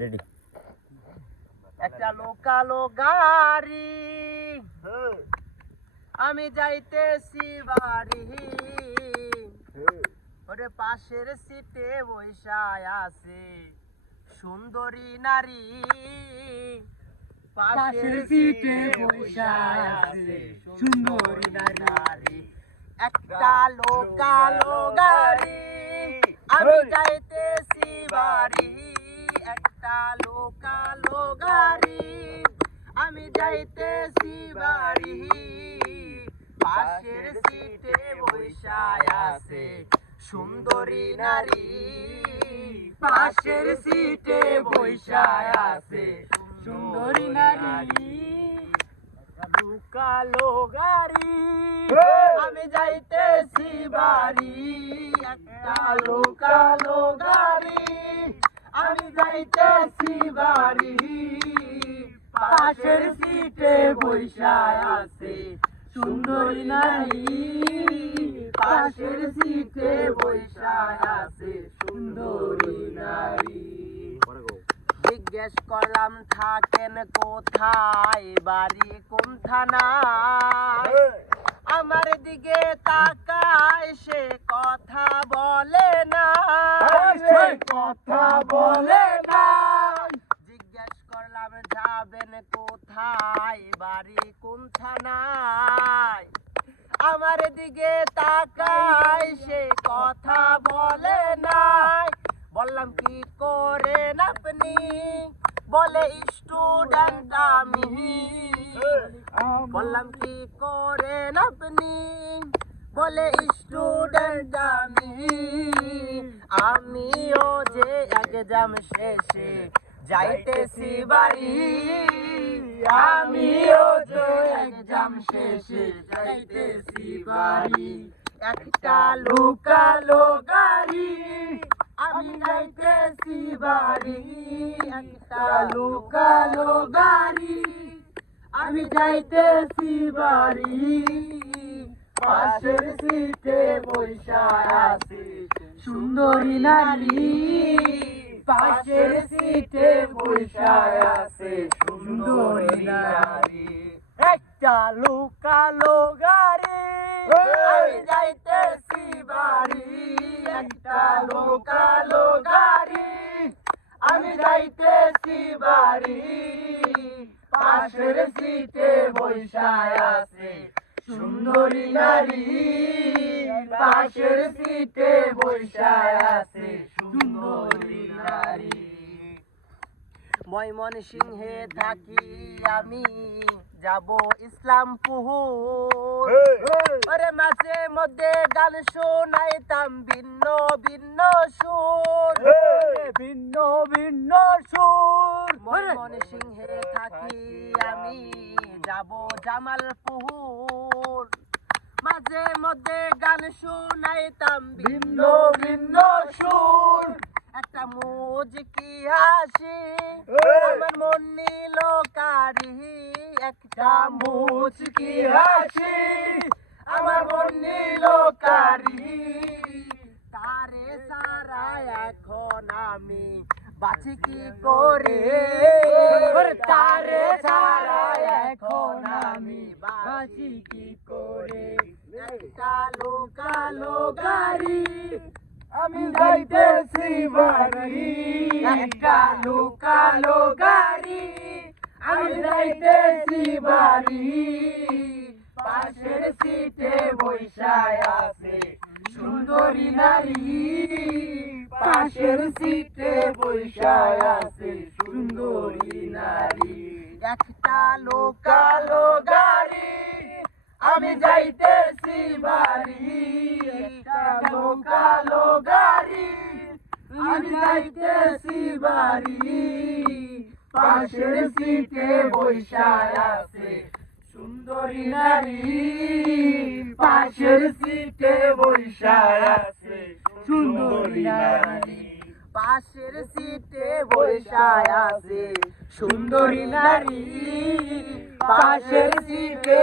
Ready. একটা লোকালো গাড়ি আমি যাইতেছি বাড়ি, ওরে পাশের সিটে বৈশায় আছে সুন্দরী নারী, পাশের সিটে বৈশায় আছে সুন্দরী নারী। একটা লোকালো গাড়ি আমি যাইতেছি বাড়ি, একটা লোকালো গাড়ি আমি যাইতেছি বাড়ি, পাশের সিটে বৈশায় আছে সুন্দরী নারী, পাশের সিটে বৈশায় আছে সুন্দরী নারী। লোকালো গাড়ি আমি যাইতেছি বাড়ি, একটা লোকালো গাড়ি আমি যাইতেছি বাড়ি, পাশের সিটে বৈশায় আছে সুন্দরী নারী, পাশের সিটে বৈশায় আছে সুন্দরী নারী। জিজ্ঞেস করলাম থাকেন কোথায়, বাড়ি কোন থানায়, আমার দিকে তাকায় সে কথা বলে না, সে কথা বলে না। জিজ্ঞেস করলাম যাবেন কোথায়, বাড়ি কোন থানায়, আমার দিকে তাকায় সে কথা বলে না। বললাম কি করেন আপনি, বলে স্টুডেন্ট আমি, বললাম কি করেন আপনি, বলে স্টুডেন্ট আমি, আমিও যে এক্সাম শেষে যাইতেছি বাড়ি, আমিও যে এক্সাম শেষে যাইতেছি বাড়ি। একটা লোকালো গাড়ি আমি যাইতেছি বাড়ি, একটা লোকালো গাড়ি আমি যাইতেছি বাড়ি, পাশের সিটে বৈশায় আছে সুন্দরী নারী, পাশের সিটে বৈশায় আছে সুন্দরী নারী। একটা লোকালো গাড়ি আমি যাইতেছি বাড়ি, একটা লোকালো গাড়ি আমি যাইতেছি বাড়ি, পাশের সিটে বৈশায় আছে সুন্দরী নারী, পাশের সিটে বৈশায় আছে সুন্দরী নারী। ময়মনসিংহে থাকি আমি যাব ইসলামপুর, ওরে মাঝে মধ্যে গান শোনাইতাম ভিন্ন ভিন্ন সুর, ভিন্ন ভিন্ন সুর। ময়মনসিংহে থাকি আমি যাব জামালপুর, মাঝে মধ্যে গান শোনাইতাম ভিন্ন ভিন্ন সুর। একটা মুজকি হাসি আমার মন নিল কারি, একটা মুজকি হাসি আমার মন নিল কারি, তারে সারা এখন আমি বাঁচি কি করে, তারে সারা এখন আমি বাঁচি কি করে। একটা লোকালো গাড়ি আমি যাইতেছি বাড়ি, একটা লোকালো গাড়ি আমি যাইতেছি বাড়ি, পাশের সিটে বৈশায় আছে সুন্দরী নারী, পাশের সিটে বৈশায় আছে সুন্দরী নারী। একটা লোকালো গাড়ি আমি যাইতেছি বাড়ি, একটা লোকালো গাড়ি আমি যাইতেছি বাড়ি, পাশের সিটে বৈশায় আছে সুন্দরী নারী, পাশের সিটে বৈশায় আছে সুন্দরী নারী, পাশের সিটে বৈশায় আছে সুন্দরী নারী, পাশের সিটে